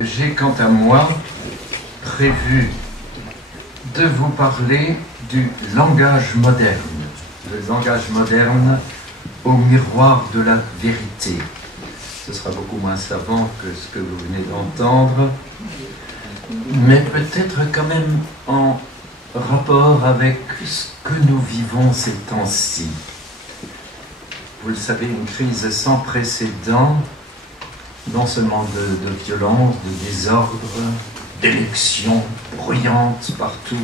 J'ai quant à moi prévu de vous parler du langage moderne, le langage moderne au miroir de la vérité. Ce sera beaucoup moins savant que ce que vous venez d'entendre, mais peut-être quand même en rapport avec ce que nous vivons ces temps-ci. Vous le savez, une crise sans précédent, non seulement de violence, de désordre, d'élections bruyantes partout,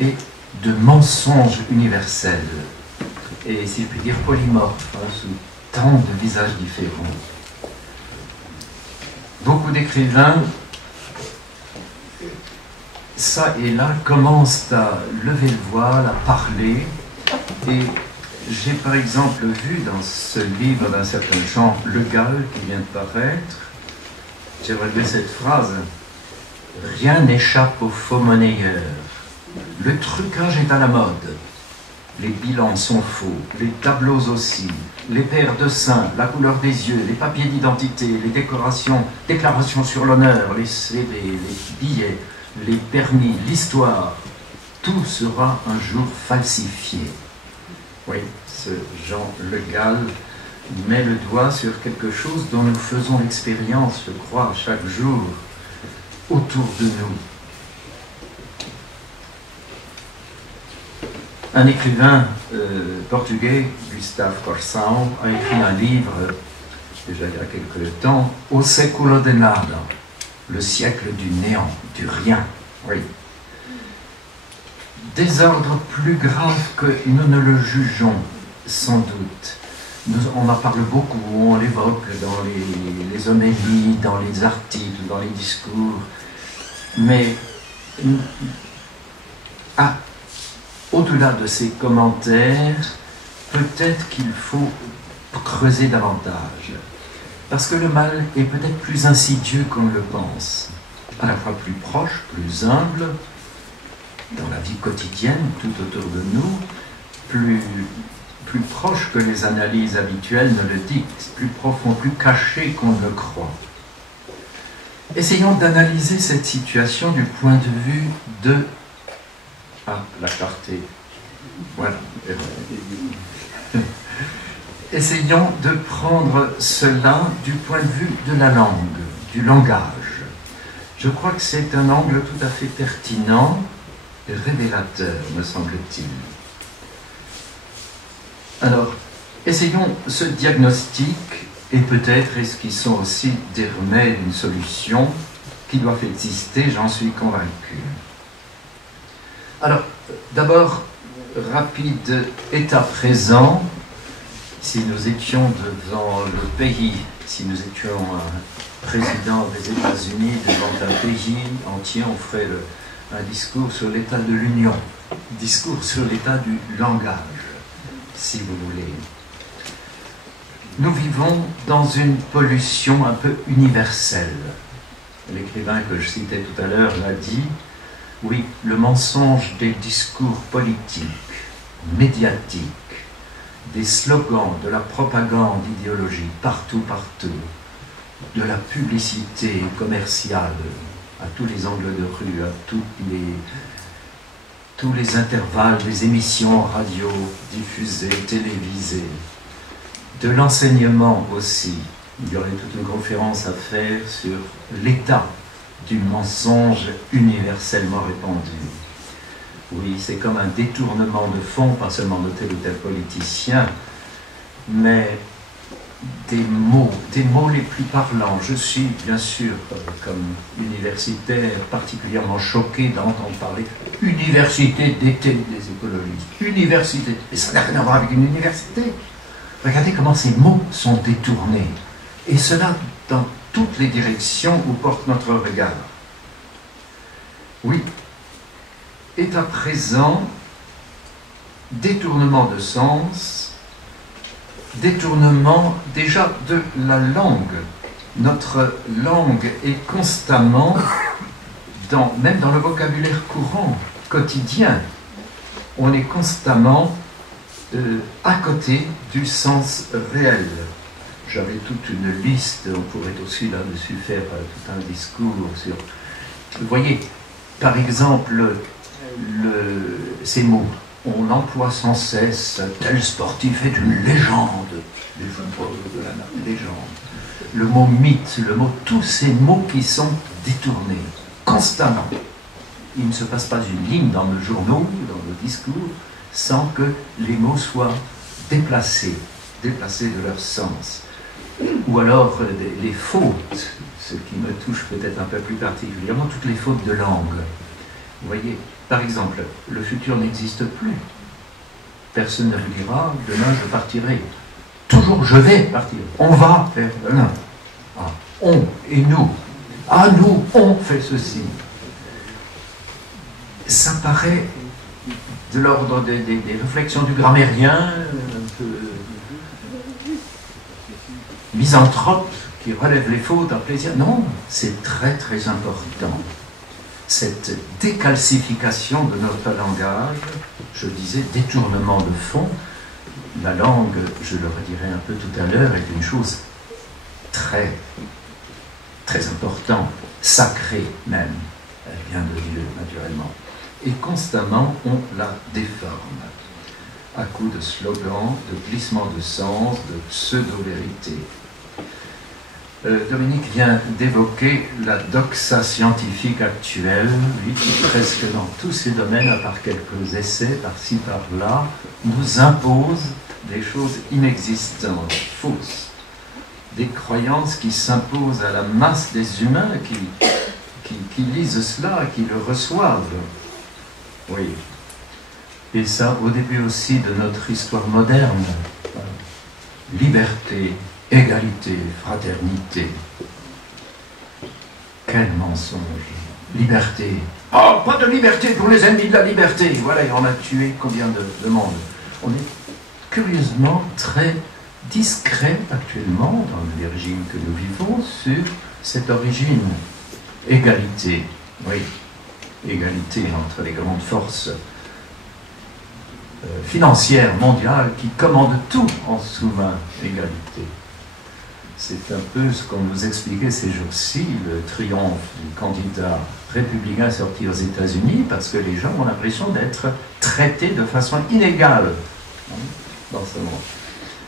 et de mensonges universels, et si je puis dire polymorphes, sous tant de visages différents. Beaucoup d'écrivains, ça et là, commencent à lever le voile, à parler, et j'ai par exemple vu dans ce livre d'un certain Jean Le Gall qui vient de paraître, j'ai relevé cette phrase: « Rien n'échappe aux faux monnayeurs. Le trucage est à la mode. Les bilans sont faux, les tableaux aussi, les paires de seins, la couleur des yeux, les papiers d'identité, les déclarations sur l'honneur, les CV, les billets, les permis, l'histoire. Tout sera un jour falsifié. » Oui, ce Jean Le Gall met le doigt sur quelque chose dont nous faisons l'expérience, je crois, chaque jour, autour de nous. Un écrivain portugais, Gustave Corsão, a écrit un livre, déjà il y a quelque temps, « O século de nada », le siècle du néant, du rien, oui. Désordre plus grave que nous ne le jugeons, sans doute. On en parle beaucoup, on l'évoque dans les homélies, dans les articles, dans les discours, mais au-delà de ces commentaires, peut-être qu'il faut creuser davantage, parce que le mal est peut-être plus insidieux qu'on ne le pense, à la fois plus proche, plus humble, dans la vie quotidienne, tout autour de nous, plus proche que les analyses habituelles ne le dictent, plus profond, plus caché qu'on ne le croit. Essayons d'analyser cette situation du point de vue de... Ah, la clarté. Voilà. Essayons de prendre cela du point de vue de la langue, du langage. Je crois que c'est un angle tout à fait pertinent et révélateur, me semble-t-il. Alors, essayons ce diagnostic et peut-être esquissons aussi des remèdes, une solution qui doivent exister, j'en suis convaincu. Alors, d'abord, rapide état présent. Si nous étions devant le pays, si nous étions un président des États-Unis devant un pays entier, on ferait un discours sur l'état de l'Union, discours sur l'état du langage, si vous voulez. Nous vivons dans une pollution un peu universelle. L'écrivain que je citais tout à l'heure l'a dit. Oui, le mensonge des discours politiques, médiatiques, des slogans, de la propagande idéologique, partout, de la publicité commerciale, à tous les angles de rue, à tous les intervalles des émissions radio diffusées, télévisées, de l'enseignement aussi. Il y aurait toute une conférence à faire sur l'état du mensonge universellement répandu. Oui, c'est comme un détournement de fond, pas seulement de tel ou tel politicien, mais des mots les plus parlants. Je suis, bien sûr, comme universitaire, particulièrement choqué d'entendre parler université d'été des écologistes. Université, et ça n'a rien à voir avec une université. Regardez comment ces mots sont détournés. Et cela dans toutes les directions où porte notre regard. Oui, état présent, détournement de sens, détournement déjà de la langue. Notre langue est constamment, même dans le vocabulaire courant, quotidien, on est constamment à côté du sens réel. j'avais toute une liste, on pourrait aussi là-dessus faire tout un discours sur... Vous voyez, par exemple, ces mots, on emploie sans cesse, tel sportif est une légende, les footballeurs de la légende. Le mot mythe, le mot, tous ces mots qui sont détournés constamment. Il ne se passe pas une ligne dans nos journaux, dans nos discours, sans que les mots soient déplacés de leur sens. Ou alors les fautes, ce qui me touche peut-être un peu plus particulièrement, toutes les fautes de langue. Vous voyez, par exemple, le futur n'existe plus. Personne ne vous dira, demain je partirai. Toujours je vais partir. On va faire demain. Ah, on et nous. Ah, nous, on fait ceci. Ça paraît de l'ordre des réflexions du grammairien, un peu misanthrope, qui relève les fautes à plaisir. Non, c'est très très important. Cette décalcification de notre langage, je disais détournement de fond, la langue, je le redirai un peu tout à l'heure, est une chose très, très importante, sacrée même, elle vient de Dieu naturellement. Et constamment on la déforme, à coups de slogans, de glissements de sens, de pseudo-vérité. Dominique vient d'évoquer la doxa scientifique actuelle, lui qui presque dans tous ces domaines, à part quelques essais par-ci par-là, nous impose des choses inexistantes, fausses, des croyances qui s'imposent à la masse des humains qui lisent cela, qui le reçoivent. Oui. Et ça, au début aussi de notre histoire moderne. Liberté, égalité, fraternité. Quel mensonge. Liberté. Oh, pas de liberté pour les ennemis de la liberté. Voilà, et on a tué combien de monde. On est curieusement très discret actuellement dans les régimes que nous vivons sur cette origine. Égalité. Oui. Égalité entre les grandes forces financières mondiales qui commandent tout en sous-main. Égalité. C'est un peu ce qu'on nous expliquait ces jours-ci, le triomphe du candidat républicain sorti aux États-Unis, parce que les gens ont l'impression d'être traités de façon inégale dans ce monde.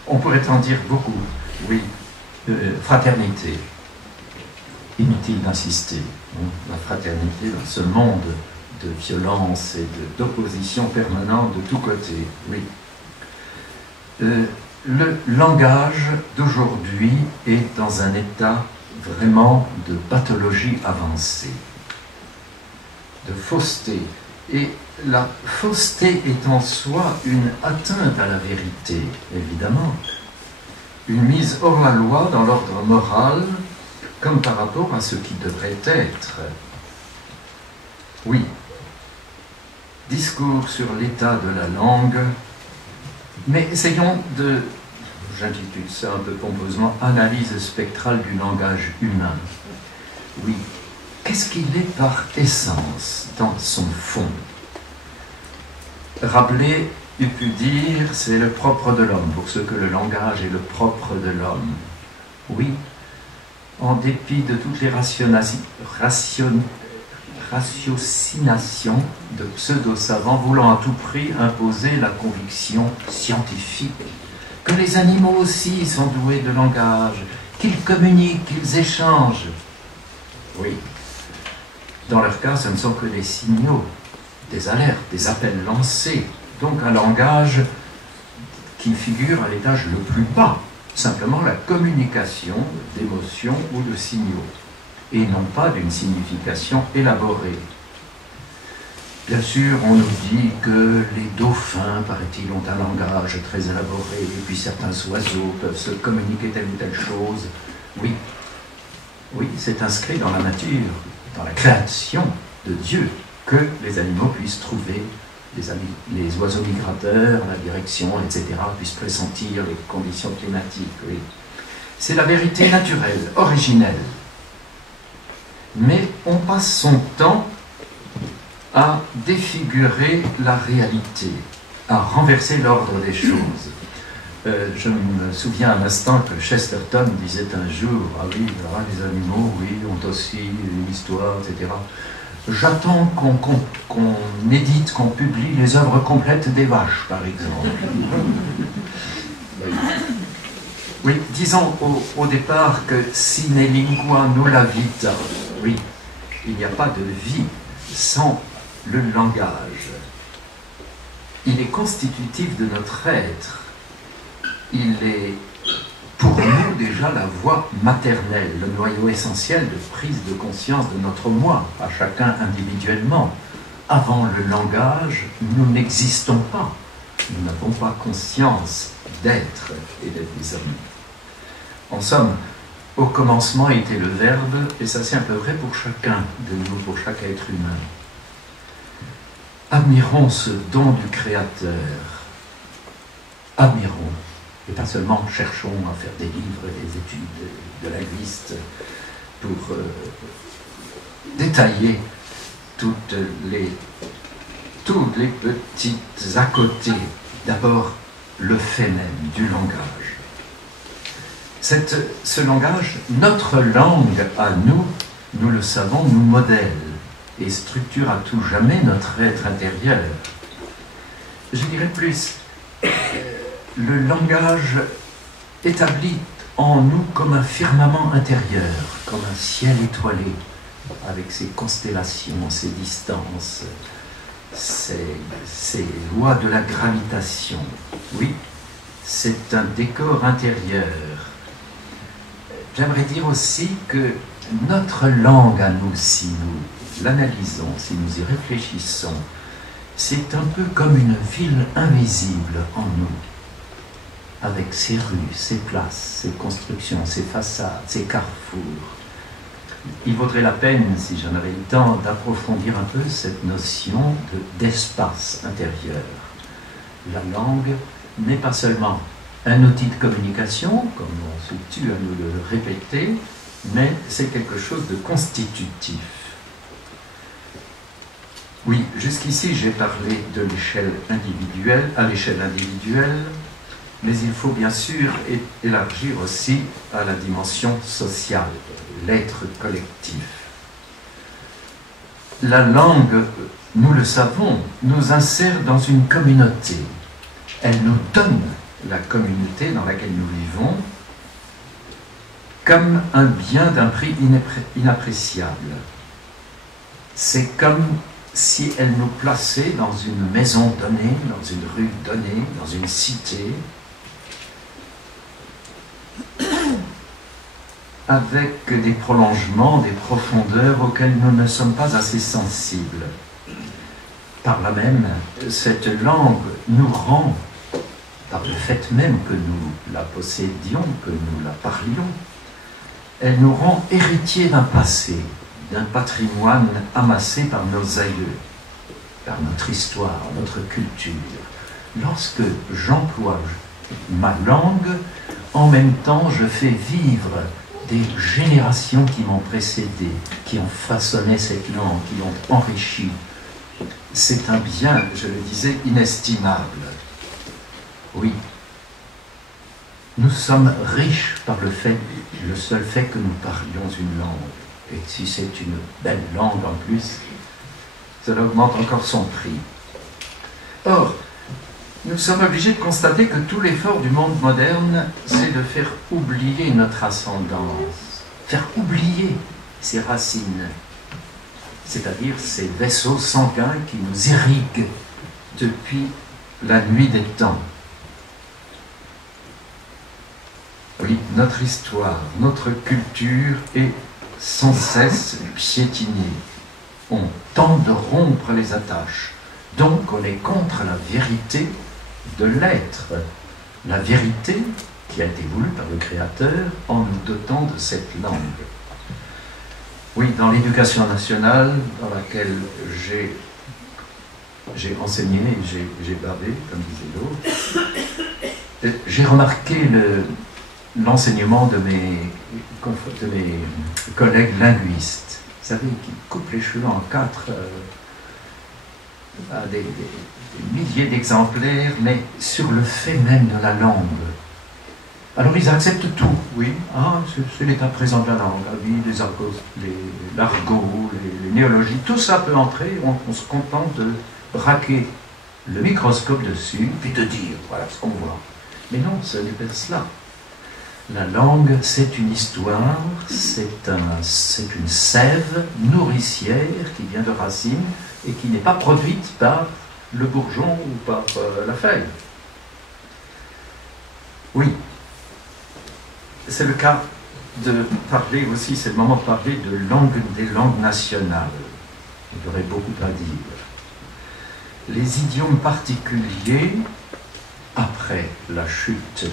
On pourrait en dire beaucoup. Oui, fraternité. Inutile d'insister. La fraternité dans ce monde de violence et d'opposition permanente de tous côtés. Oui. Le langage d'aujourd'hui est dans un état vraiment de pathologie avancée, de fausseté. Et la fausseté est en soi une atteinte à la vérité, évidemment. Une mise hors la loi dans l'ordre moral, comme par rapport à ce qui devrait être. Oui. Discours sur l'état de la langue, mais essayons de, j'intitule ça un peu pompeusement, analyse spectrale du langage humain. Oui. Qu'est-ce qu'il est par essence, dans son fond? Rabelais eût pu dire, c'est le propre de l'homme, pour ce que le langage est le propre de l'homme. Oui, en dépit de toutes les ratiocinations de pseudo-savants voulant à tout prix imposer la conviction scientifique que les animaux aussi sont doués de langage, qu'ils communiquent, qu'ils échangent. Oui. Dans leur cas, ce ne sont que des signaux, des alertes, des appels lancés, donc un langage qui figure à l'étage le plus bas, simplement la communication d'émotions ou de signaux, et non pas d'une signification élaborée. Bien sûr, on nous dit que les dauphins, paraît-il, ont un langage très élaboré, et puis certains oiseaux peuvent se communiquer telle ou telle chose. Oui, oui, c'est inscrit dans la nature, dans la création de Dieu, que les animaux puissent trouver, les oiseaux migrateurs, la direction, etc., puissent pressentir les conditions climatiques. Oui. C'est la vérité naturelle, originelle. Mais on passe son temps à défigurer la réalité, à renverser l'ordre des choses. Je me souviens un instant que Chesterton disait un jour, ah oui, alors, les animaux, oui, ont aussi une histoire, etc. J'attends qu'on édite, qu'on publie les œuvres complètes des vaches, par exemple. Oui, disons au départ que sine lingua nulla vita, oui, il n'y a pas de vie sans le langage. Il est constitutif de notre être. Il est pour nous déjà la voie maternelle, le noyau essentiel de prise de conscience de notre moi, à chacun individuellement. Avant le langage, nous n'existons pas. Nous n'avons pas conscience d'être et d'être des hommes. En somme, au commencement était le Verbe, et ça c'est un peu vrai pour chacun de nous, pour chaque être humain. Admirons ce don du Créateur. Admirons. Et pas seulement cherchons à faire des livres et des études de linguistes pour détailler toutes les petites à côté. D'abord, le fait même du langage. Ce langage, notre langue à nous, nous le savons, nous modèle et structure à tout jamais notre être intérieur. Je dirais plus, le langage établit en nous comme un firmament intérieur, comme un ciel étoilé, avec ses constellations, ses distances, ses lois de la gravitation. Oui, c'est un décor intérieur. J'aimerais dire aussi que notre langue à nous, si nous l'analysons, si nous y réfléchissons, c'est un peu comme une ville invisible en nous, avec ses rues, ses places, ses constructions, ses façades, ses carrefours. Il vaudrait la peine, si j'en avais le temps, d'approfondir un peu cette notion d'espace intérieur. La langue n'est pas seulement un outil de communication, comme on se tue à nous le répéter, mais c'est quelque chose de constitutif. Oui, jusqu'ici j'ai parlé de l'échelle individuelle, à l'échelle individuelle, mais il faut bien sûr élargir aussi à la dimension sociale, l'être collectif. La langue, nous le savons, nous insère dans une communauté. Elle nous donne la communauté dans laquelle nous vivons comme un bien d'un prix inappréciable. C'est comme si elle nous plaçait dans une maison donnée, dans une rue donnée, dans une cité, avec des prolongements, des profondeurs auxquelles nous ne sommes pas assez sensibles. Par là même, cette langue nous rend, par le fait même que nous la possédions, que nous la parlions, elle nous rend héritiers d'un passé, d'un patrimoine amassé par nos aïeux, par notre histoire, notre culture. Lorsque j'emploie ma langue, en même temps je fais vivre des générations qui m'ont précédé, qui ont façonné cette langue, qui l'ont enrichie. C'est un bien, je le disais, inestimable. Oui, nous sommes riches par le seul fait que nous parlions une langue. Et si c'est une belle langue en plus, cela augmente encore son prix. Or, nous sommes obligés de constater que tout l'effort du monde moderne, c'est de faire oublier notre ascendance, faire oublier ses racines, c'est-à-dire ces vaisseaux sanguins qui nous irriguent depuis la nuit des temps. Oui, notre histoire, notre culture est sans cesse piétinée. On tente de rompre les attaches. Donc on est contre la vérité de l'être. La vérité qui a été voulue par le Créateur en nous dotant de cette langue. Oui, dans l'éducation nationale, dans laquelle j'ai enseigné, j'ai bavé, comme disait l'autre, j'ai remarqué l'enseignement de mes collègues linguistes, vous savez, qui coupent les cheveux en quatre. à des milliers d'exemplaires, mais sur le fait même de la langue. Alors ils acceptent tout, oui, c'est l'état présent de la langue, oui, l'argot, les néologies, tout ça peut entrer, on se contente de braquer le microscope dessus, puis de dire, voilà ce qu'on voit. Mais non, ce n'est pas cela. La langue, c'est une histoire, c'est une sève nourricière qui vient de racines et qui n'est pas produite par le bourgeon ou par la feuille. Oui, c'est le cas de parler aussi, c'est le moment de parler des langues nationales. Il y aurait beaucoup à dire. Les idiomes particuliers, après la chute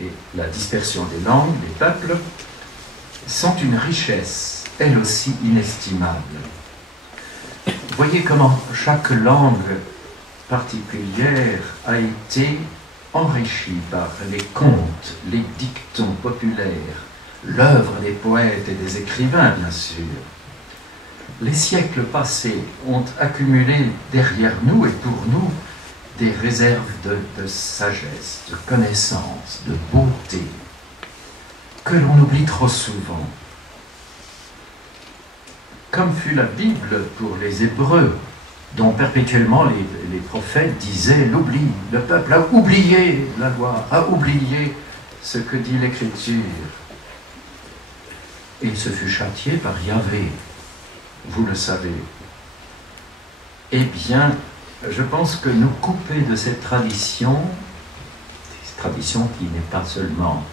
et la dispersion des langues, des peuples, sont une richesse, elle aussi inestimable. Voyez comment chaque langue particulière a été enrichie par les contes, les dictons populaires, l'œuvre des poètes et des écrivains, bien sûr. Les siècles passés ont accumulé derrière nous et pour nous des réserves de sagesse, de connaissance, de beauté, que l'on oublie trop souvent. Comme fut la Bible pour les Hébreux, dont perpétuellement les prophètes disaient l'oubli. Le peuple a oublié la loi, a oublié ce que dit l'Écriture. Et il se fut châtié par Yahvé, vous le savez. Eh bien, je pense que nous couper de cette tradition qui n'est pas seulement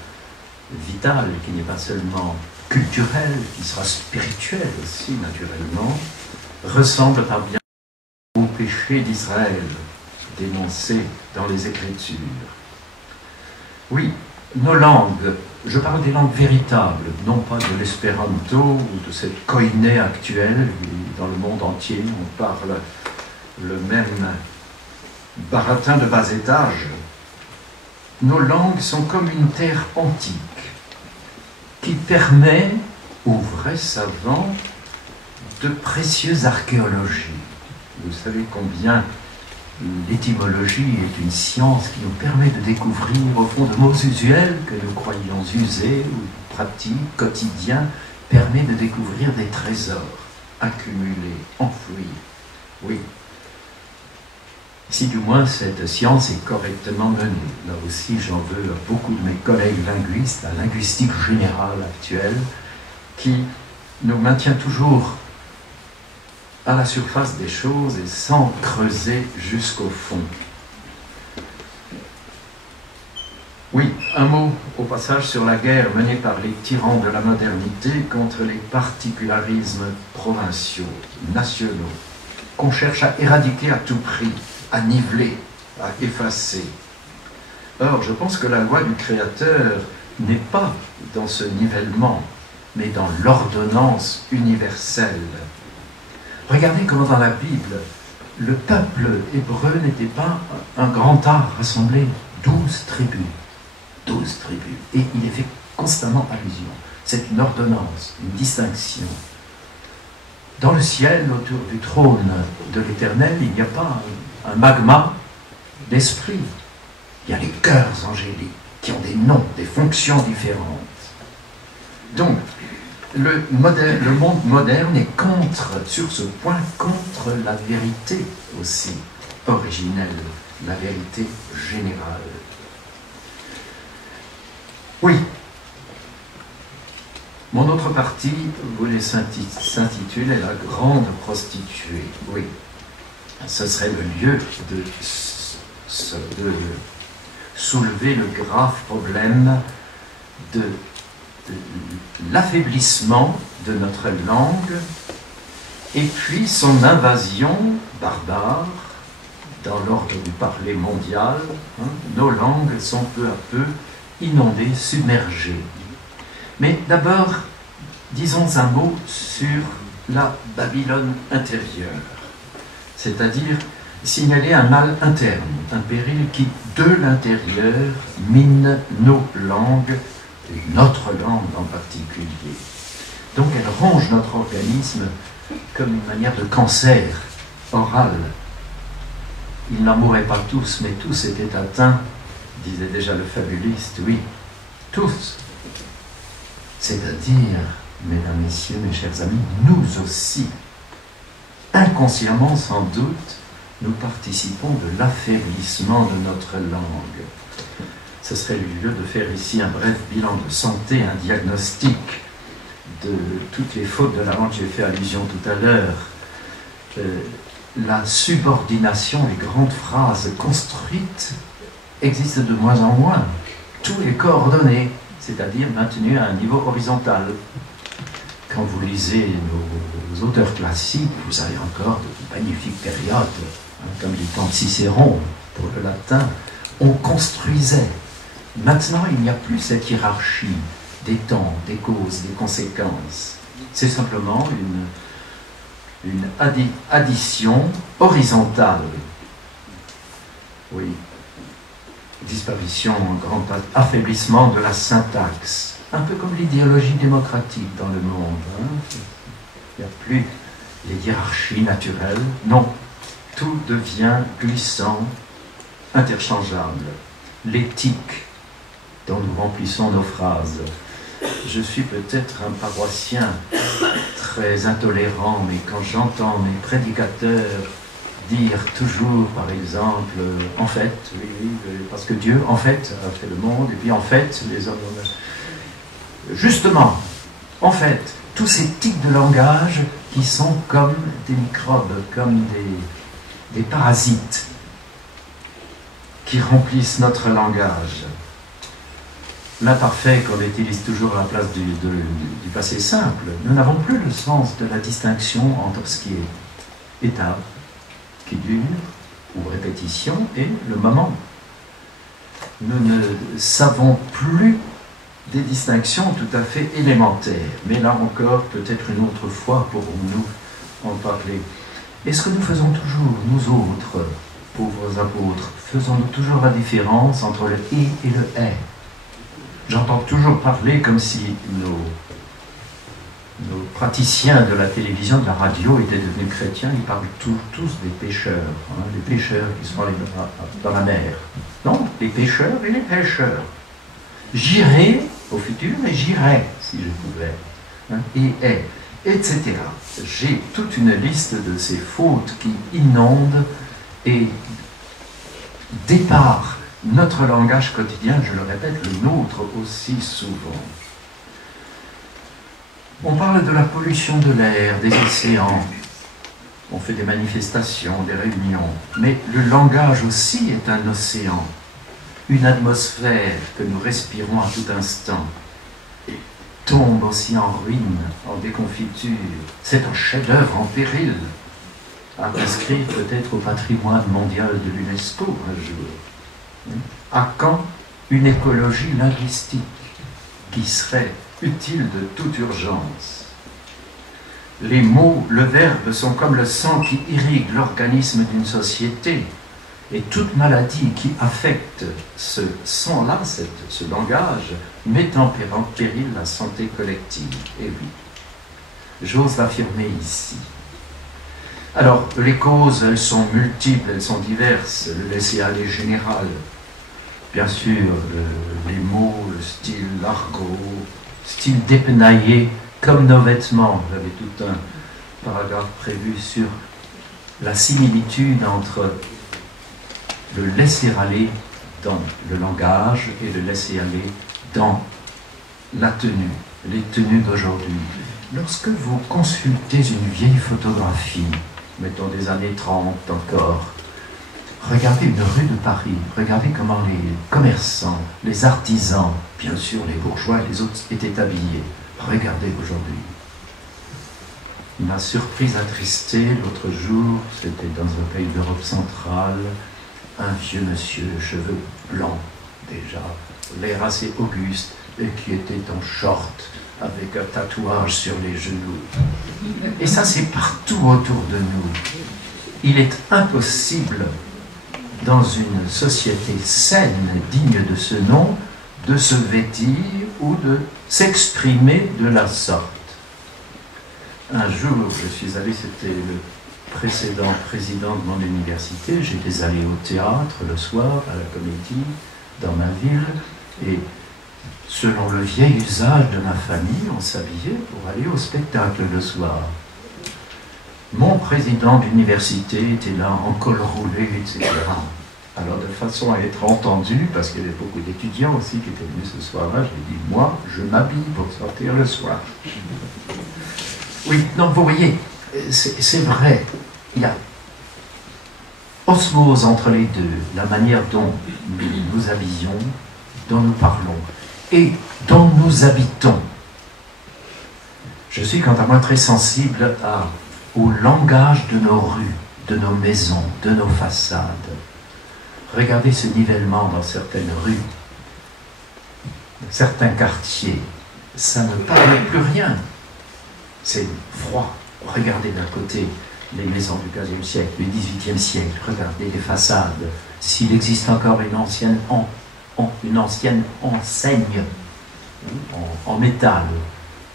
vitale, qui n'est pas seulement culturelle, qui sera spirituelle aussi, naturellement, ressemble par bien au péché d'Israël, dénoncé dans les Écritures. Oui, nos langues, je parle des langues véritables, non pas de l'espéranto ou de cette koiné actuelle, dans le monde entier, on parle le même baratin de bas étage. Nos langues sont comme une terre antique qui permet aux vrais savants de précieuses archéologies. Vous savez combien l'étymologie est une science qui nous permet de découvrir au fond de mots usuels que nous croyons usés ou pratiques, quotidiens, permet de découvrir des trésors accumulés, enfouis. Oui. Si du moins cette science est correctement menée. Là aussi, j'en veux à beaucoup de mes collègues linguistes, la linguistique générale actuelle, qui nous maintient toujours à la surface des choses et sans creuser jusqu'au fond. Oui, un mot au passage sur la guerre menée par les tyrans de la modernité contre les particularismes provinciaux, nationaux, qu'on cherche à éradiquer à tout prix, à niveler, à effacer. Or, je pense que la loi du Créateur n'est pas dans ce nivellement, mais dans l'ordonnance universelle. Regardez comment dans la Bible, le peuple hébreu n'était pas un grand art rassemblé, 12 tribus. 12 tribus. Et il est fait constamment allusion. C'est une ordonnance, une distinction. Dans le ciel, autour du trône de l'Éternel, il n'y a pas un magma d'esprit. Il y a les cœurs angéliques qui ont des noms, des fonctions différentes. Donc, le monde moderne est sur ce point, contre la vérité aussi originelle, la vérité générale. Oui. Mon autre partie voulait s'intituler La grande prostituée. Oui. Ce serait le lieu de soulever le grave problème de l'affaiblissement de notre langue et puis son invasion barbare dans l'ordre du parler mondial. Nos langues sont peu à peu inondées, submergées. Mais d'abord, disons un mot sur la Babylone intérieure, c'est-à-dire signaler un mal interne, un péril qui, de l'intérieur, mine nos langues, et notre langue en particulier. Donc elle ronge notre organisme comme une manière de cancer oral. Ils n'en mouraient pas tous, mais tous étaient atteints, disait déjà le fabuliste, oui, tous. C'est-à-dire, mesdames, messieurs, mes chers amis, nous aussi, inconsciemment sans doute, nous participons de l'affaiblissement de notre langue. Ce serait le lieu de faire ici un bref bilan de santé, un diagnostic de toutes les fautes de la langue. J'ai fait allusion tout à l'heure. La subordination, les grandes phrases construites existent de moins en moins. Tout est coordonné, c'est-à-dire maintenu à un niveau horizontal. Quand vous lisez nos auteurs classiques, vous avez encore de magnifiques périodes, comme du temps de Cicéron, pour le latin, on construisait. Maintenant, il n'y a plus cette hiérarchie des temps, des causes, des conséquences. C'est simplement une addition horizontale. Oui. Disparition, un grand affaiblissement de la syntaxe. Un peu comme l'idéologie démocratique dans le monde. Il n'y a plus les hiérarchies naturelles. Non. Tout devient glissant, interchangeable. L'éthique dont nous remplissons nos phrases. Je suis peut-être un paroissien très intolérant, mais quand j'entends mes prédicateurs dire toujours, par exemple, en fait, oui, parce que Dieu, en fait, a fait le monde, et puis en fait, les hommes... Justement, en fait, tous ces tics de langage qui sont comme des microbes, comme des parasites qui remplissent notre langage. L'imparfait qu'on utilise toujours à la place du passé simple. Nous n'avons plus le sens de la distinction entre ce qui est étape, qui dure, ou répétition, et le moment. Nous ne savons plus des distinctions tout à fait élémentaires. Mais là encore, peut-être une autre fois pourrons-nous en parler. Est-ce que nous faisons toujours, nous autres, pauvres apôtres, faisons-nous toujours la différence entre le « et » et le « est » ? J'entends toujours parler comme si nos praticiens de la télévision, de la radio étaient devenus chrétiens. Ils parlent tous des pécheurs, des pécheurs qui sont allés dans la mer. Non, les pécheurs et les pêcheurs. J'irai au futur, mais j'irai si je pouvais. Et est, etc. J'ai toute une liste de ces fautes qui inondent et départent notre langage quotidien, je le répète, le nôtre aussi souvent. On parle de la pollution de l'air, des océans, on fait des manifestations, des réunions, mais le langage aussi est un océan, une atmosphère que nous respirons à tout instant, tombe aussi en ruine, en déconfiture. C'est un chef-d'œuvre en péril, à inscrire peut-être au patrimoine mondial de l'UNESCO un jour. À quand une écologie linguistique qui serait utile de toute urgence? Les mots, le verbe sont comme le sang qui irrigue l'organisme d'une société, et toute maladie qui affecte ce sang-là, ce langage, met en péril la santé collective. Et oui, j'ose l'affirmer ici. Alors, les causes, elles sont multiples, elles sont diverses, le laisser-aller général. Bien sûr, les mots, le style, l'argot, style dépenaillé, comme nos vêtements. J'avais tout un paragraphe prévu sur la similitude entre le laisser-aller dans le langage et le laisser-aller dans la tenue, les tenues d'aujourd'hui. Lorsque vous consultez une vieille photographie, mettons des années 30 encore, regardez une rue de Paris, regardez comment les commerçants, les artisans, bien sûr les bourgeois et les autres étaient habillés. Regardez aujourd'hui. Il m'a surpris, attristé l'autre jour, c'était dans un pays d'Europe centrale, un vieux monsieur, cheveux blancs déjà, l'air assez auguste, et qui était en short, avec un tatouage sur les genoux. Et ça, c'est partout autour de nous. Il est impossible, dans une société saine, digne de ce nom, de se vêtir ou de s'exprimer de la sorte. Un jour, je suis allé, c'était le précédent président de mon université, j'étais allé au théâtre le soir, à la Comédie, dans ma ville, et selon le vieil usage de ma famille, on s'habillait pour aller au spectacle le soir. Mon président d'université était là en col roulé, etc. Alors, de façon à être entendu, parce qu'il y avait beaucoup d'étudiants aussi qui étaient venus ce soir-là, j'ai dit, moi, je m'habille pour sortir le soir. Oui, donc vous voyez, c'est vrai, il y a osmose entre les deux, la manière dont nous nous habillons, dont nous parlons, et dont nous habitons. Je suis quant à moi très sensible au langage de nos rues, de nos maisons, de nos façades. Regardez ce nivellement dans certaines rues, certains quartiers, ça ne parle plus rien. C'est froid. Regardez d'un côté les maisons du XVe siècle, du XVIIIe siècle, regardez les façades. S'il existe encore une ancienne enseigne en métal,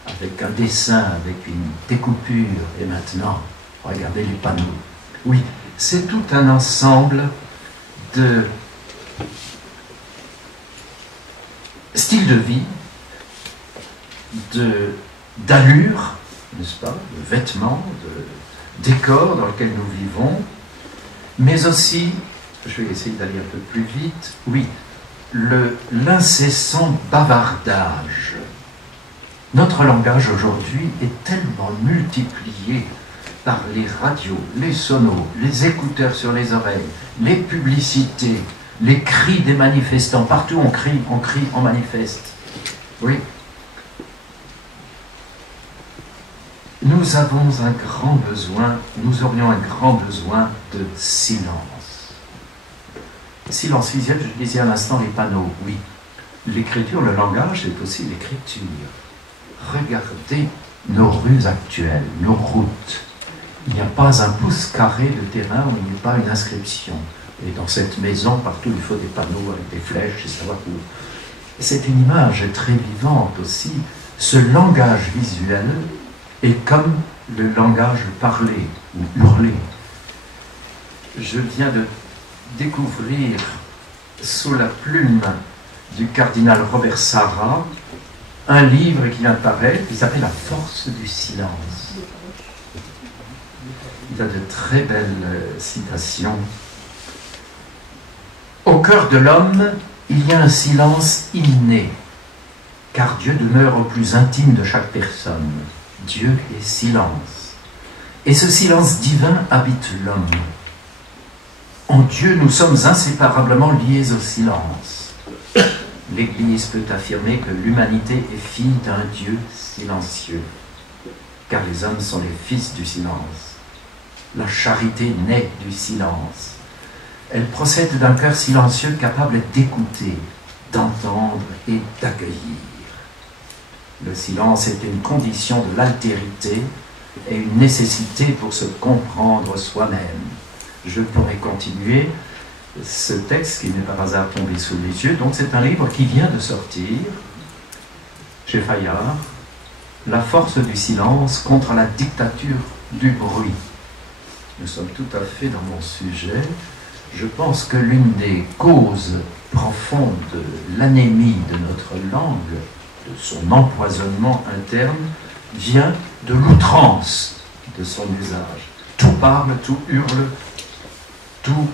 avec un dessin, avec une découpure, et maintenant, regardez les panneaux. Oui, c'est tout un ensemble de style de vie, d'allure, n'est-ce pas, de vêtements, de décors dans lesquels nous vivons, mais aussi, je vais essayer d'aller un peu plus vite, oui, l'incessant bavardage. Notre langage aujourd'hui est tellement multiplié par les radios, les sonos, les écouteurs sur les oreilles, les publicités, les cris des manifestants. Partout on crie, on manifeste. Oui. Nous avons un grand besoin, nous aurions un grand besoin de silence. Silence visuel, je disais à l'instant les panneaux, oui. L'écriture, le langage, c'est aussi l'écriture. Regardez nos rues actuelles, nos routes. Il n'y a pas un pouce carré de terrain où il n'y a pas une inscription. Et dans cette maison, partout, il faut des panneaux avec des flèches et savoir où. C'est une image très vivante aussi. Ce langage visuel est comme le langage parlé ou hurlé. Je viens de découvrir sous la plume du cardinal Robert Sarra un livre qui vient de paraître, qui s'appelle « La force du silence ». Il a de très belles citations. Au cœur de l'homme, il y a un silence inné, car Dieu demeure au plus intime de chaque personne. Dieu est silence. Et ce silence divin habite l'homme. En Dieu, nous sommes inséparablement liés au silence. L'Église peut affirmer que l'humanité est fille d'un Dieu silencieux, car les hommes sont les fils du silence. La charité naît du silence. Elle procède d'un cœur silencieux capable d'écouter, d'entendre et d'accueillir. Le silence est une condition de l'altérité et une nécessité pour se comprendre soi-même. Je pourrais continuer ce texte qui n'est par hasard tombé sous les yeux. Donc c'est un livre qui vient de sortir chez Fayard, « La force du silence contre la dictature du bruit ». Nous sommes tout à fait dans mon sujet. Je pense que l'une des causes profondes de l'anémie de notre langue, de son empoisonnement interne, vient de l'outrance de son usage. Tout parle, tout hurle, tout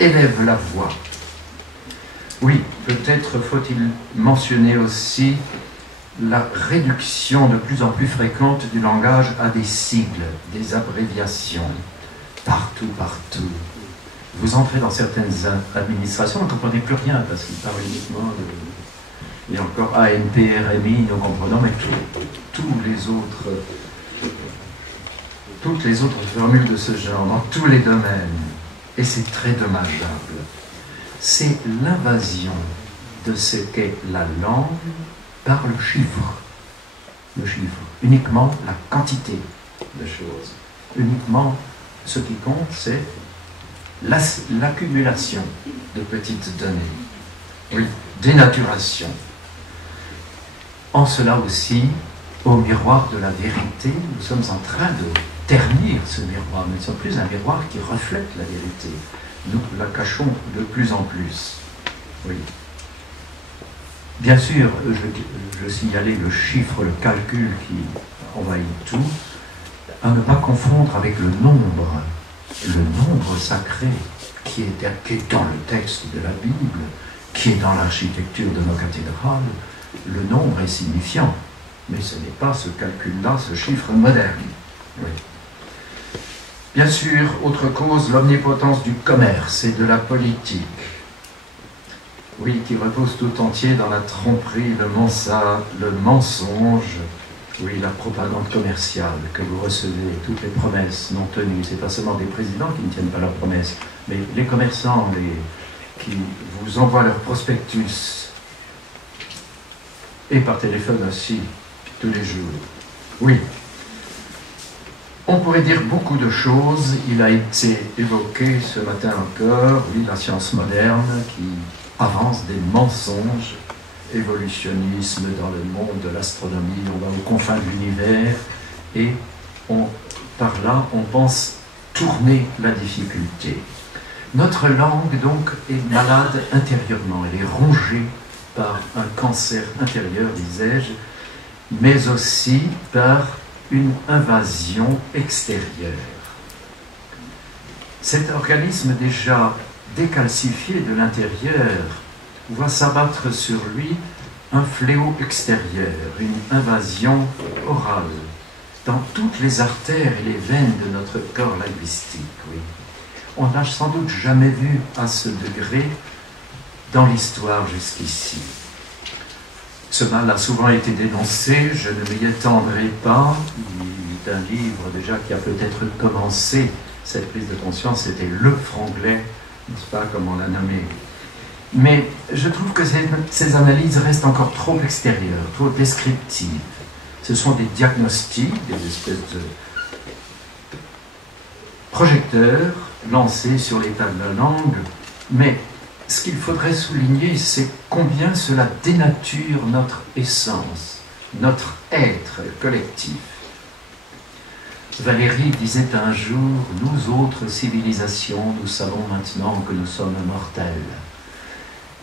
élève la voix. Oui, peut-être faut-il mentionner aussi la réduction de plus en plus fréquente du langage à des sigles, des abréviations, partout, partout. Vous entrez dans certaines administrations, vous ne comprenez plus rien parce qu'ils parlent uniquement de... Et encore ANP, RMI, nous comprenons, mais toutes les autres formules de ce genre, dans tous les domaines. Et c'est très dommageable. C'est l'invasion de ce qu'est la langue par le chiffre. Le chiffre. Uniquement la quantité de choses. Uniquement ce qui compte, c'est l'accumulation de petites données. Oui, dénaturation. En cela aussi, au miroir de la vérité. Nous sommes en train de ternir ce miroir, mais ce n'est plus un miroir qui reflète la vérité. Nous la cachons de plus en plus. Oui. Bien sûr, je signalais le chiffre, le calcul qui envahit tout, à ne pas confondre avec le nombre sacré qui est dans le texte de la Bible, qui est dans l'architecture de nos cathédrales. Le nombre est signifiant, mais ce n'est pas ce calcul-là, ce chiffre moderne. Oui. Bien sûr, autre cause, l'omnipotence du commerce et de la politique. Oui, qui repose tout entier dans la tromperie, le mensonge, oui, la propagande commerciale que vous recevez, toutes les promesses non tenues. Ce n'est pas seulement des présidents qui ne tiennent pas leurs promesses, mais les commerçants qui vous envoient leurs prospectus, et par téléphone aussi, tous les jours. Oui. On pourrait dire beaucoup de choses. Il a été évoqué ce matin encore, oui, la science moderne qui avance des mensonges, évolutionnisme dans le monde de l'astronomie, on va aux confins de l'univers, et par là, on pense tourner la difficulté. Notre langue, donc, est malade intérieurement, elle est rongée par un cancer intérieur, disais-je, mais aussi par une invasion extérieure. Cet organisme déjà décalcifié de l'intérieur voit s'abattre sur lui un fléau extérieur, une invasion orale, dans toutes les artères et les veines de notre corps linguistique. Oui. On n'a sans doute jamais vu à ce degré dans l'histoire jusqu'ici. Ce mal a souvent été dénoncé, je ne m'y étendrai pas. Il est un livre déjà qui a peut-être commencé cette prise de conscience, c'était Le Franglais, n'est-ce pas, comme on l'a nommé. Mais je trouve que ces analyses restent encore trop extérieures, trop descriptives. Ce sont des diagnostics, des espèces de projecteurs lancés sur l'état de la langue, mais ce qu'il faudrait souligner, c'est combien cela dénature notre essence, notre être collectif. Valérie disait un jour, « Nous autres civilisations, nous savons maintenant que nous sommes mortels. »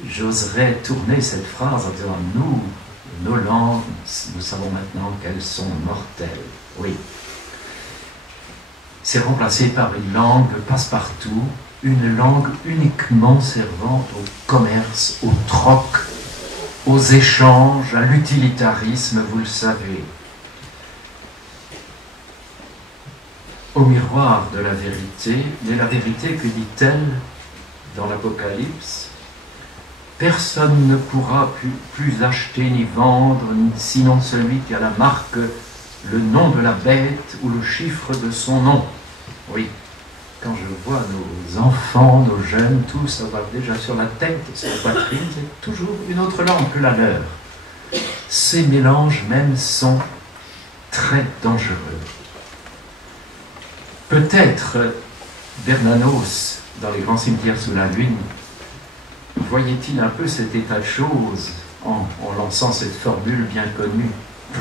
J'oserais tourner cette phrase en disant, « Nous, nos langues, nous savons maintenant qu'elles sont mortelles. » Oui. C'est remplacé par une langue passe-partout, une langue uniquement servant au commerce, au troc, aux échanges, à l'utilitarisme, vous le savez. Au miroir de la vérité, mais la vérité, que dit-elle dans l'Apocalypse? Personne ne pourra plus acheter ni vendre, sinon celui qui a la marque, le nom de la bête ou le chiffre de son nom. Oui, quand je vois nos enfants, nos jeunes, tous avoir déjà sur la tête, sur la poitrine, c'est toujours une autre langue que la leur. Ces mélanges même sont très dangereux. Peut-être Bernanos, dans les grands cimetières sous la lune, voyait-il un peu cet état de choses en lançant cette formule bien connue.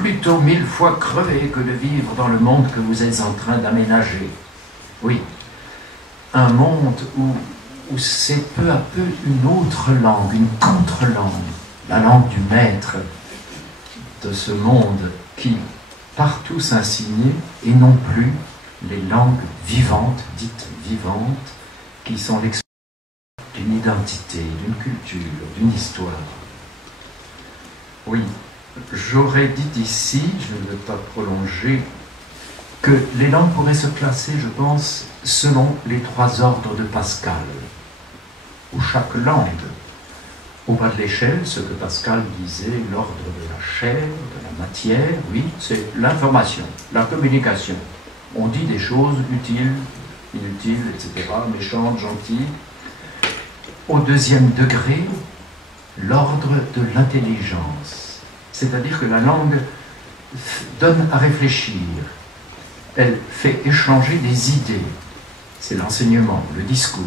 Plutôt 1000 fois crever que de vivre dans le monde que vous êtes en train d'aménager. Oui, un monde où c'est peu à peu une autre langue, une contre-langue, la langue du maître de ce monde qui partout s'insigne, et non plus les langues vivantes, dites vivantes, qui sont l'expression d'une identité, d'une culture, d'une histoire. Oui, j'aurais dit ici, je ne veux pas prolonger, que les langues pourraient se classer, je pense, selon les 3 ordres de Pascal, où chaque langue, au bas de l'échelle, ce que Pascal disait, l'ordre de la chair, de la matière, oui, c'est l'information, la communication. On dit des choses utiles, inutiles, etc., méchantes, gentilles. Au 2e degré, l'ordre de l'intelligence. C'est-à-dire que la langue donne à réfléchir. Elle fait échanger des idées. C'est l'enseignement, le discours,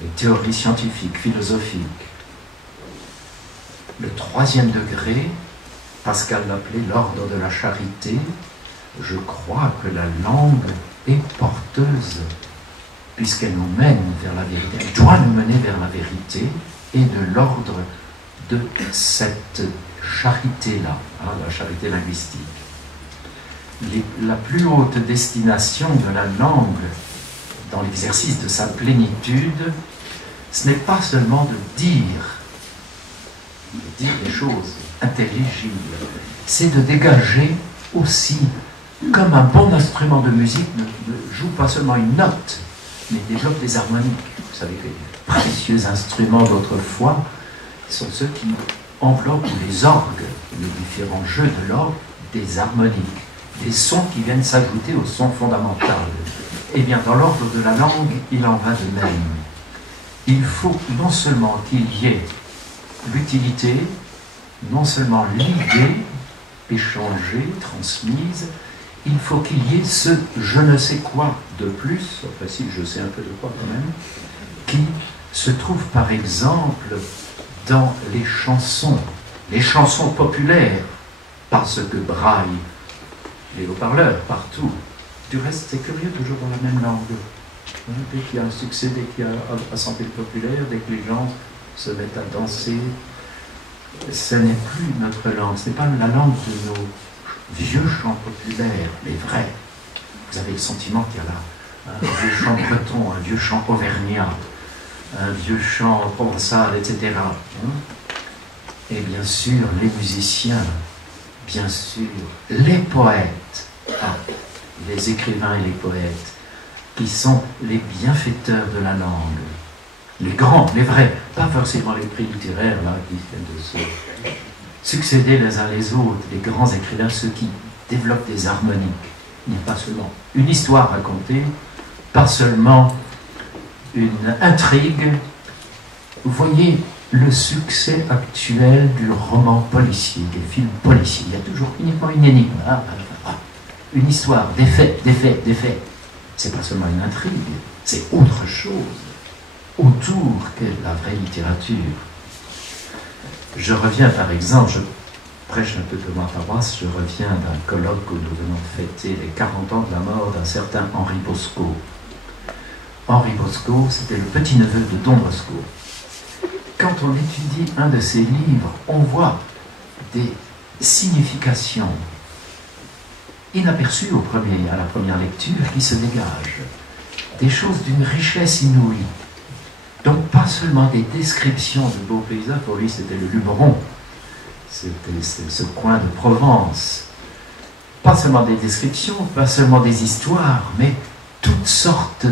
les théories scientifiques, philosophiques. Le 3e degré, Pascal l'appelait l'ordre de la charité. Je crois que la langue est porteuse, puisqu'elle nous mène vers la vérité. Elle doit nous mener vers la vérité et de l'ordre de cette charité-là, hein, la charité linguistique. La plus haute destination de la langue dans l'exercice de sa plénitude, ce n'est pas seulement de dire des choses intelligibles, c'est de dégager aussi, comme un bon instrument de musique ne joue pas seulement une note, mais développe des harmoniques. Vous savez que les précieux instruments d'autrefois sont ceux qui enveloppent les orgues, les différents jeux de l'orgue, des harmoniques, des sons qui viennent s'ajouter au son fondamental. Eh bien, dans l'ordre de la langue, il en va de même. Il faut non seulement qu'il y ait l'utilité, non seulement l'idée échangée, transmise, il faut qu'il y ait ce je ne sais quoi de plus, enfin si je sais un peu de quoi quand même, qui se trouve par exemple dans les chansons populaires, parce que braille les haut-parleurs partout. Du reste, c'est curieux, toujours dans la même langue. Dès qu'il y a un succès, dès qu'il y a un assemblée populaire, dès que les gens se mettent à danser, ce n'est plus notre langue, ce n'est pas la langue de nos vieux chants populaires, les vrais. Vous avez le sentiment qu'il y a là un vieux chant breton, un vieux chant auvergnat, un vieux chant provençal, etc. Et bien sûr, les musiciens, bien sûr, les poètes, les écrivains et les poètes, qui sont les bienfaiteurs de la langue. Les grands, les vrais, pas forcément les prix littéraires là, qui viennent de se succéder les uns les autres, les grands écrivains, ceux qui développent des harmoniques. Il n'y a pas seulement une histoire racontée, pas seulement une intrigue. Vous voyez le succès actuel du roman policier, des films policiers. Il y a toujours uniquement une énigme, une histoire, des faits, des faits, des faits. C'est pas seulement une intrigue, c'est autre chose autour que la vraie littérature. Je reviens par exemple, je prêche un peu de ma paroisse, je reviens d'un colloque où nous venons fêter les 40 ans de la mort d'un certain Henri Bosco. Henri Bosco, c'était le petit-neveu de Don Bosco. Quand on étudie un de ses livres, on voit des significations inaperçues à la première lecture qui se dégagent. Des choses d'une richesse inouïe. Donc pas seulement des descriptions de beaux paysages, pour lui c'était le Luberon, c'était ce coin de Provence. Pas seulement des descriptions, pas seulement des histoires, mais toutes sortes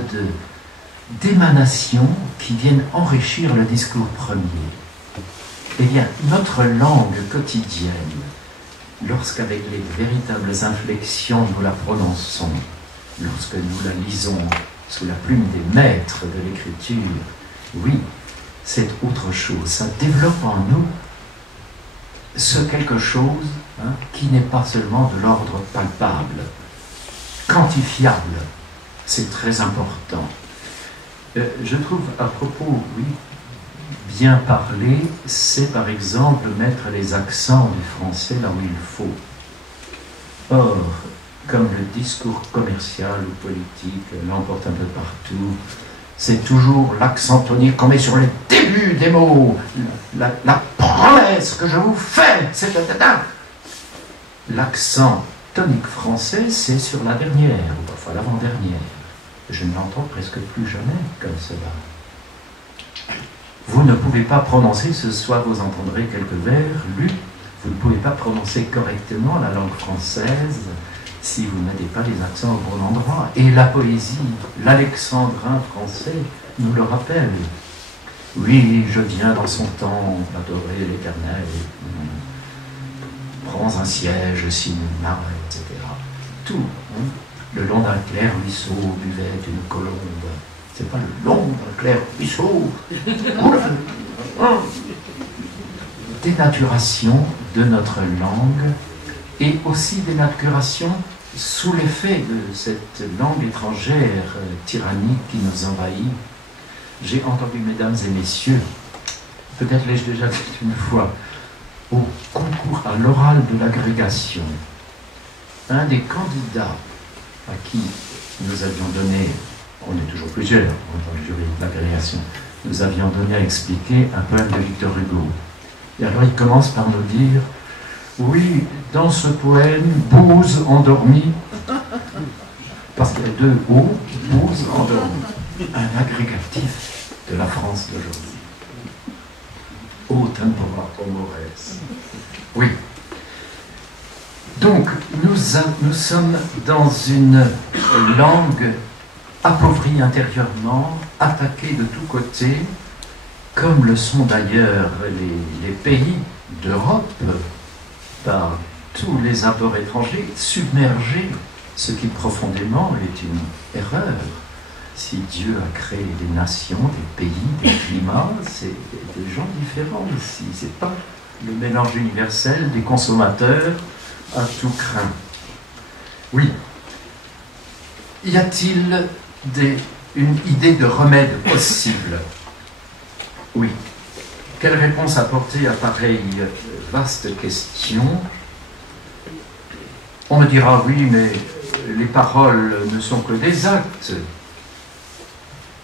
d'émanations qui viennent enrichir le discours premier. Eh bien, notre langue quotidienne, lorsqu'avec les véritables inflexions nous la prononçons, lorsque nous la lisons sous la plume des maîtres de l'écriture, oui, c'est autre chose. Ça développe en nous ce quelque chose qui n'est pas seulement de l'ordre palpable, quantifiable. C'est très important. Je trouve à propos, oui, bien parler, c'est par exemple mettre les accents du français là où il faut. Or, comme le discours commercial ou politique l'emporte un peu partout, c'est toujours l'accent tonique qu'on met sur le début des mots. La promesse que je vous fais, c'est... L'accent tonique français, c'est sur la dernière, ou parfois l'avant-dernière. Je ne l'entends presque plus jamais comme cela. Vous ne pouvez pas prononcer, ce soir vous entendrez quelques vers lus, vous ne pouvez pas prononcer correctement la langue française si vous ne mettez pas les accents au bon endroit. Et la poésie, l'alexandrin français nous le rappelle. Oui, je viens dans son temple adorer l'Éternel. Prends un siège, cinéma, etc. Tout, le long d'un clair ruisseau buvait une colombe. C'est pas le long d'un clair ruisseau. Dénaturation de notre langue et aussi dénaturation sous l'effet de cette langue étrangère tyrannique qui nous envahit. J'ai entendu, mesdames et messieurs, peut-être l'ai-je déjà fait une fois, au concours à l'oral de l'agrégation, un des candidats à qui nous avions donné, on est toujours plusieurs dans le jury de l'agrégation, nous avions donné à expliquer un poème de Victor Hugo. Et alors il commence par nous dire, oui, dans ce poème, Bouze endormi, parce qu'il y a deux O, Bouze endormi, un agrégatif de la France d'aujourd'hui. O tempora homores. Oui. Donc, nous sommes dans une langue appauvrie intérieurement, attaquée de tous côtés, comme le sont d'ailleurs les pays d'Europe, par tous les apports étrangers, submergés, ce qui profondément est une erreur. Si Dieu a créé des nations, des pays, des climats, c'est des gens différents ici. Ce n'est pas le mélange universel des consommateurs à tout craint. Oui. Y a-t-il une idée de remède possible? Oui. Quelle réponse apporter à pareille vaste question? On me dira, oui, mais les paroles ne sont que des actes.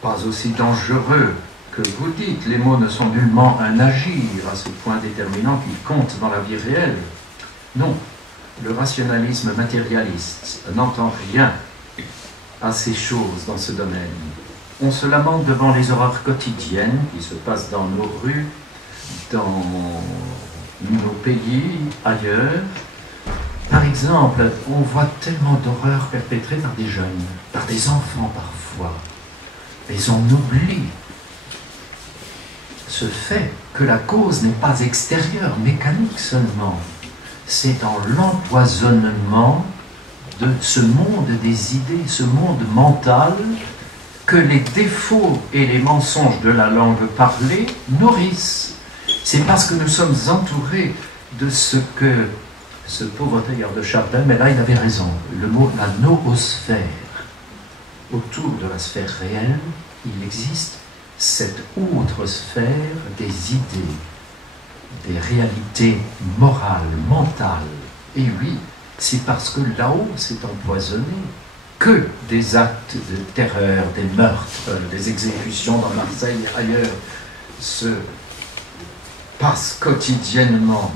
Pas aussi dangereux que vous dites. Les mots ne sont nullement un agir à ce point déterminant qui compte dans la vie réelle. Non, le rationalisme matérialiste n'entend rien à ces choses dans ce domaine. On se lamente devant les horreurs quotidiennes qui se passent dans nos rues, dans nos pays, ailleurs. Par exemple, on voit tellement d'horreurs perpétrées par des jeunes, par des enfants parfois. Mais on oublie ce fait que la cause n'est pas extérieure, mécanique seulement. C'est dans l'empoisonnement de ce monde des idées, ce monde mental, que les défauts et les mensonges de la langue parlée nourrissent. C'est parce que nous sommes entourés de ce que ce pauvre tailleur de Chardin, mais là il avait raison, le mot la noosphère. Autour de la sphère réelle, il existe cette autre sphère des idées, des réalités morales, mentales. Et oui, c'est parce que là-haut c'est empoisonné que des actes de terreur, des meurtres, des exécutions dans Marseille et ailleurs se passent quotidiennement.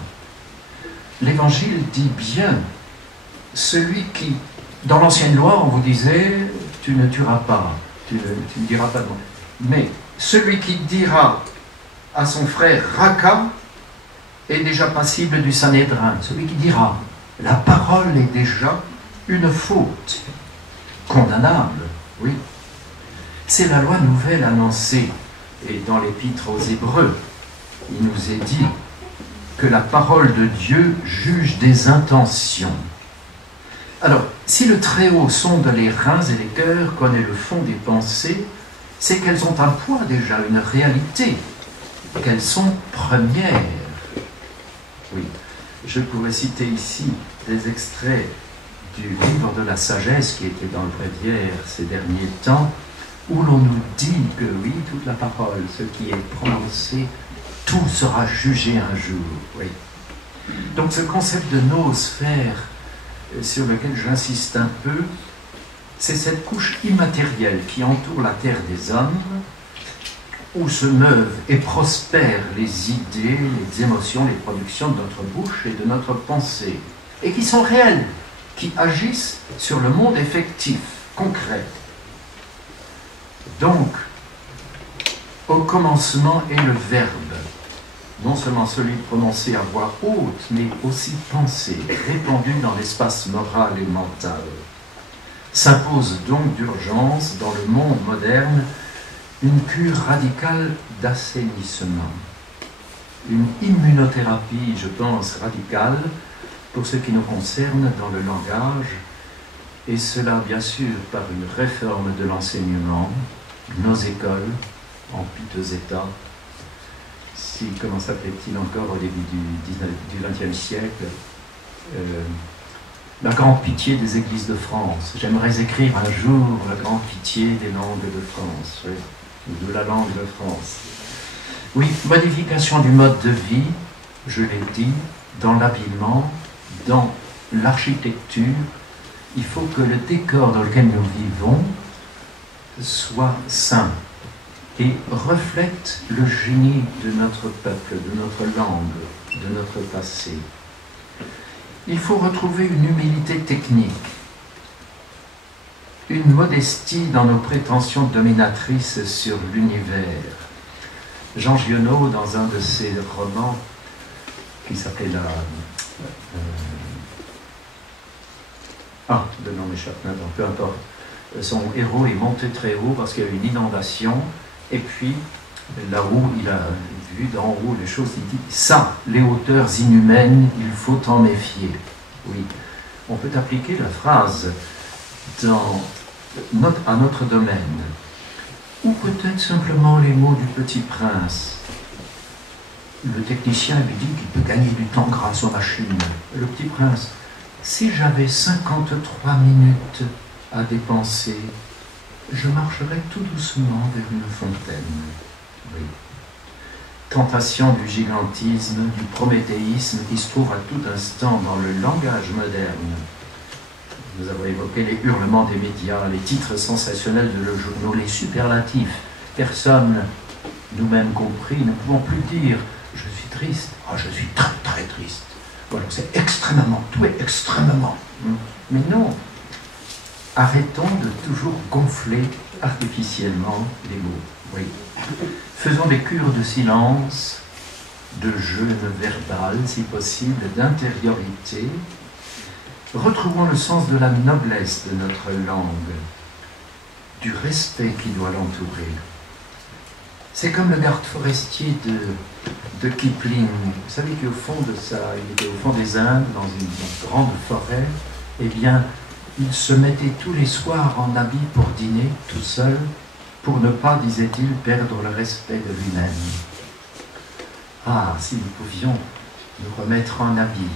L'Évangile dit bien, celui qui, dans l'ancienne loi, on vous disait, tu ne tueras pas, tu ne diras pas non. Mais celui qui dira à son frère Raka est déjà passible du Sanhédrin. Celui qui dira, la parole est déjà une faute condamnable, oui. C'est la loi nouvelle annoncée, et dans l'épître aux Hébreux, il nous est dit que la parole de Dieu juge des intentions. Alors, si le Très-Haut sonde les reins et les cœurs, connaît le fond des pensées, c'est qu'elles ont un poids déjà, une réalité, qu'elles sont premières. Oui, je pourrais citer ici des extraits du livre de la sagesse qui était dans le Bréviaire ces derniers temps, où l'on nous dit que oui, toute la parole, ce qui est prononcé, tout sera jugé un jour. Oui. Donc ce concept de noosphère, sur lequel j'insiste un peu, c'est cette couche immatérielle qui entoure la terre des hommes, où se meuvent et prospèrent les idées, les émotions, les productions de notre bouche et de notre pensée, et qui sont réelles, qui agissent sur le monde effectif, concret. Donc, au commencement est le Verbe, non seulement celui prononcé à voix haute, mais aussi pensé, répandu dans l'espace moral et mental. S'impose donc d'urgence, dans le monde moderne, une cure radicale d'assainissement. Une immunothérapie, je pense, radicale, pour ce qui nous concerne dans le langage, et cela bien sûr par une réforme de l'enseignement, nos écoles en piteux état. Si, comment s'appelait-il encore au début du XXe siècle, la grande pitié des églises de France. J'aimerais écrire un jour la grande pitié des langues de France, oui, ou de la langue de France. Oui, modification du mode de vie, je l'ai dit, dans l'habillement, dans l'architecture, il faut que le décor dans lequel nous vivons soit sain et reflète le génie de notre peuple, de notre langue, de notre passé. Il faut retrouver une humilité technique, une modestie dans nos prétentions dominatrices sur l'univers. Jean Giono, dans un de ses romans, qui s'appelait le nom m'échappe maintenant, peu importe. Son héros est monté très haut parce qu'il y a eu une inondation, et puis là-haut, il a vu d'en haut les choses, il dit « Ça, les hauteurs inhumaines, il faut en méfier ». Oui, on peut appliquer la phrase à notre domaine, ou peut-être simplement les mots du Petit Prince. Le technicien lui dit qu'il peut gagner du temps grâce aux machines. Le Petit Prince, si j'avais 53 minutes à dépenser, je marcherais tout doucement vers une fontaine. Oui. Tentation du gigantisme, du prométhéisme qui se trouve à tout instant dans le langage moderne. Nous avons évoqué les hurlements des médias, les titres sensationnels de nos journaux, les superlatifs. Personne, nous-mêmes compris, ne pouvons plus dire « je suis triste »,« je suis très très triste ». Voilà, c'est extrêmement, tout est extrêmement. Mais non, arrêtons de toujours gonfler artificiellement les mots. Oui. Faisons des cures de silence, de jeûne verbal, si possible, d'intériorité. Retrouvons le sens de la noblesse de notre langue, du respect qui doit l'entourer. C'est comme le garde forestier de Kipling. Vous savez qu'au fond de ça, il était au fond des Indes, dans une grande forêt. Eh bien, il se mettait tous les soirs en habit pour dîner, tout seul, pour ne pas, disait-il, perdre le respect de lui-même. Ah, si nous pouvions nous remettre en habit,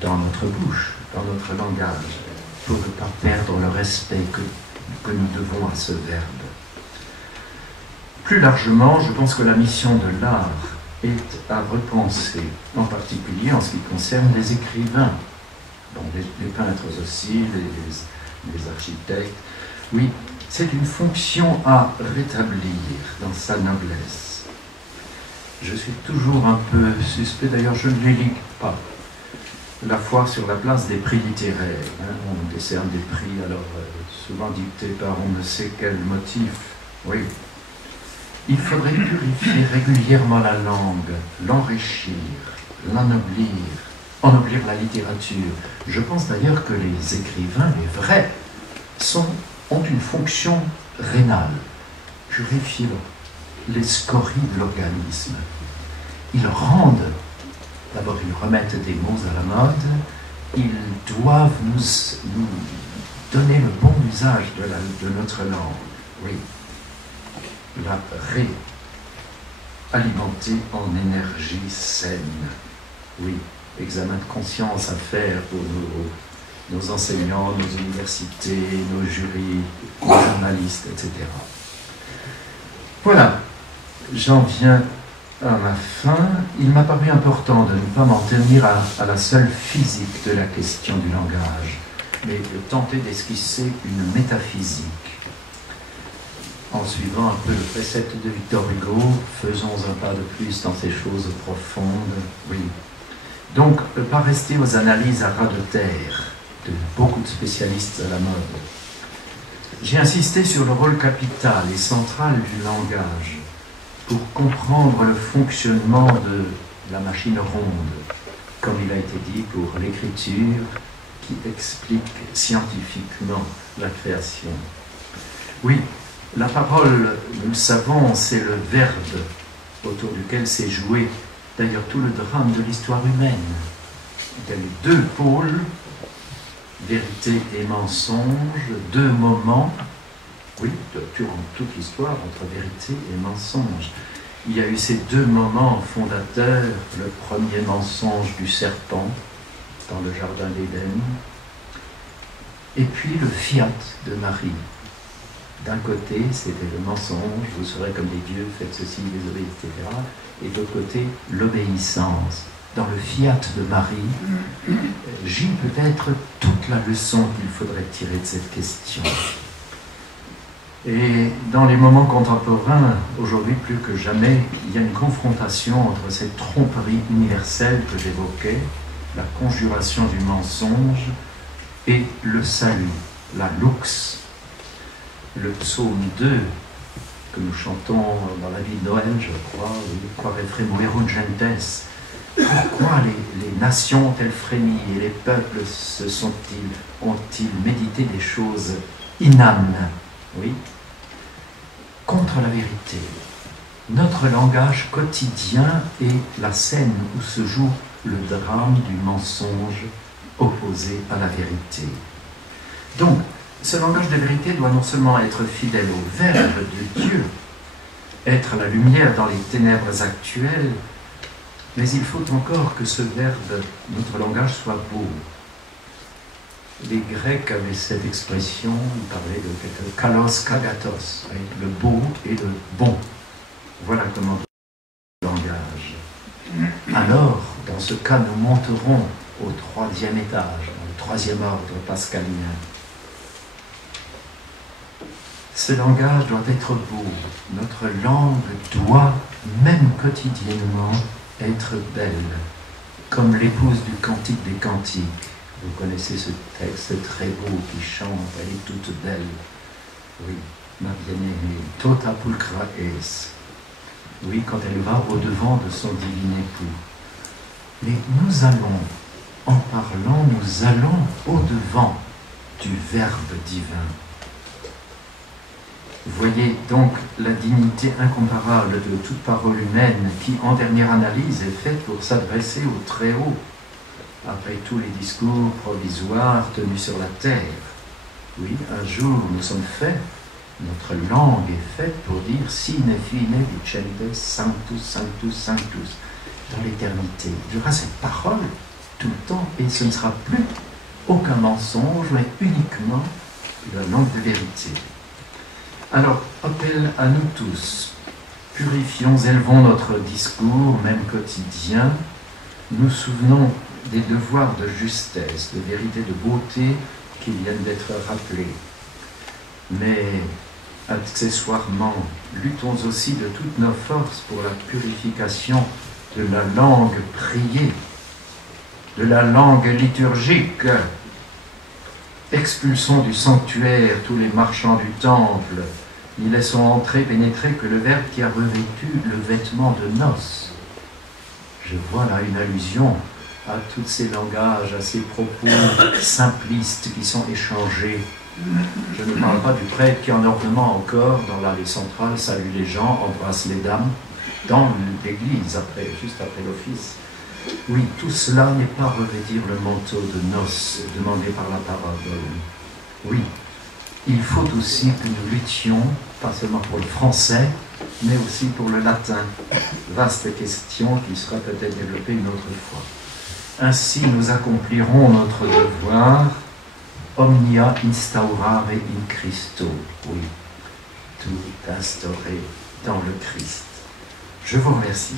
dans notre bouche, dans notre langage, pour ne pas perdre le respect que nous devons à ce verbe. Plus largement, je pense que la mission de l'art est à repenser, en particulier en ce qui concerne les écrivains, bon, les peintres aussi, les architectes. Oui, c'est une fonction à rétablir dans sa noblesse. Je suis toujours un peu suspect, d'ailleurs je ne les lis pas. La fois sur la place des prix littéraires, on décerne des prix, alors souvent dictés par on ne sait quel motif. Oui. Il faudrait purifier régulièrement la langue, l'enrichir, l'ennoblir, ennoblir la littérature. Je pense d'ailleurs que les écrivains, les vrais, ont une fonction rénale. Purifier les scories de l'organisme. Ils rendent, d'abord ils remettent des mots à la mode, ils doivent nous donner le bon usage de notre langue. Oui. La réalimenter en énergie saine. Oui, examen de conscience à faire pour nos enseignants, nos universités, nos jurys, nos journalistes, etc. Voilà, j'en viens à ma fin. Il m'a paru important de ne pas m'en tenir à la seule physique de la question du langage, mais de tenter d'esquisser une métaphysique. En suivant un peu le précepte de Victor Hugo, faisons un pas de plus dans ces choses profondes. Oui. Donc, pas rester aux analyses à ras de terre de beaucoup de spécialistes à la mode. J'ai insisté sur le rôle capital et central du langage pour comprendre le fonctionnement de la machine ronde, comme il a été dit pour l'écriture qui explique scientifiquement la création. Oui. La parole, nous le savons, c'est le verbe autour duquel s'est joué d'ailleurs tout le drame de l'histoire humaine. Il y a eu deux pôles, vérité et mensonge, deux moments, oui, durant toute l'histoire, entre vérité et mensonge. Il y a eu ces deux moments fondateurs, le premier mensonge du serpent dans le jardin d'Éden, et puis le fiat de Marie. D'un côté, c'était le mensonge, vous serez comme des dieux, faites ceci, désolé, etc. Et de l'autre côté, l'obéissance. Dans le fiat de Marie, gît peut-être toute la leçon qu'il faudrait tirer de cette question. Et dans les moments contemporains, aujourd'hui plus que jamais, il y a une confrontation entre cette tromperie universelle que j'évoquais, la conjuration du mensonge, et le salut, la lux. Le psaume 2, que nous chantons dans la vie de Noël, je crois, Quae gentes. Pourquoi les nations ont-elles frémi et les peuples ont-ils médité des choses inâmes? Oui, contre la vérité. Notre langage quotidien est la scène où se joue le drame du mensonge opposé à la vérité. Donc, ce langage de vérité doit non seulement être fidèle au Verbe de Dieu, être la lumière dans les ténèbres actuelles, mais il faut encore que ce verbe, notre langage, soit beau. Les Grecs avaient cette expression, ils parlaient de kalos kagatos, le beau et le bon. Voilà comment le langage. Alors, dans ce cas, nous monterons au 3e étage, au 3e ordre pascalien. Ce langage doit être beau. Notre langue doit, même quotidiennement, être belle, comme l'épouse du Cantique des Cantiques. Vous connaissez ce texte très beau qui chante, elle est toute belle. Oui, ma bien-aimée, tota pulcra es. Oui, quand elle va au-devant de son divin époux. Mais nous allons, en parlant, nous allons au-devant du Verbe divin. Voyez donc la dignité incomparable de toute parole humaine qui, en dernière analyse, est faite pour s'adresser au Très-Haut, après tous les discours provisoires tenus sur la terre. Oui, un jour nous sommes faits, notre langue est faite pour dire sine fine dicentes sanctus, sanctus, sanctus, dans l'éternité. Il y aura cette parole tout le temps et ce ne sera plus aucun mensonge, mais uniquement la langue de vérité. Alors, appel à nous tous, purifions, élevons notre discours, même quotidien, nous souvenons des devoirs de justesse, de vérité, de beauté qui viennent d'être rappelés. Mais, accessoirement, luttons aussi de toutes nos forces pour la purification de la langue priée, de la langue liturgique. Expulsons du sanctuaire tous les marchands du temple, n'y laissons entrer, pénétrer que le Verbe qui a revêtu le vêtement de noces. Je vois là une allusion à tous ces langages, à ces propos simplistes qui sont échangés. Je ne parle pas du prêtre qui en ornement encore dans l'allée centrale salue les gens, embrasse les dames dans l'église, juste après l'office. Oui, tout cela n'est pas revêtir le manteau de noces demandé par la parabole. Oui, il faut aussi que nous luttions, pas seulement pour le français, mais aussi pour le latin. Vaste question qui sera peut-être développée une autre fois. Ainsi, nous accomplirons notre devoir, omnia instaurare in Christo. Oui, tout instauré dans le Christ. Je vous remercie.